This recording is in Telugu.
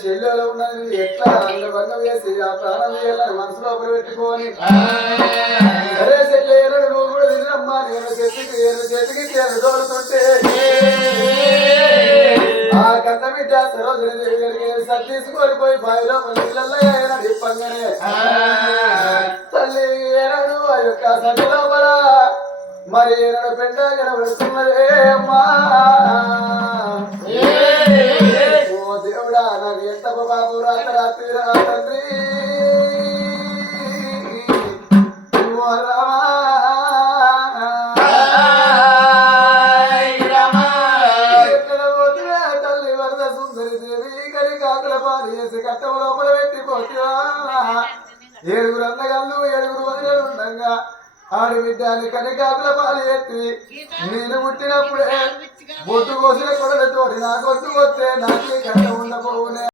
చెల్లెలో ఉన్నది ఎట్లా రంగభంగం చేసి ఆ ప్రాణం చేయాలని మనసులో పెట్టుకొని అరే చెల్లెలు నువ్వు కూడా తినమ్మా నేను చెట్టుకి తోలుతుంటే ఆ కన్న బిడ్డ సరోజని సర్దీసుకొని పోయి బావిలో నీళ్ళల్లో ఇప్పంగానే తల్లి ఏనాడు ఆ యొక్క సతి లోపల మరి ఏనాడు పెంట కనబడుతున్నదే అమ్మా దేవుడా నాకు ఎంత బాబు రాత్రి తండ్రి ఎక్కడ పోతున్నా తల్లి వరద సుందరి దేవి కరి కాకుల పాలు చేసి కట్టం లోపల పెట్టిపోతున్నా ఏడుగురు అన్నగాళ్ళు ఏడుగురు వదిలేలు ఉండగా ఆడబిడ్డాన్ని కనికాకుల పాలు ఎత్తి నేను పుట్టినప్పుడే బొట్టు కోసిన కొడలతోటి నా గొంతు వస్తే నాకే కట్ట ఉండబోనే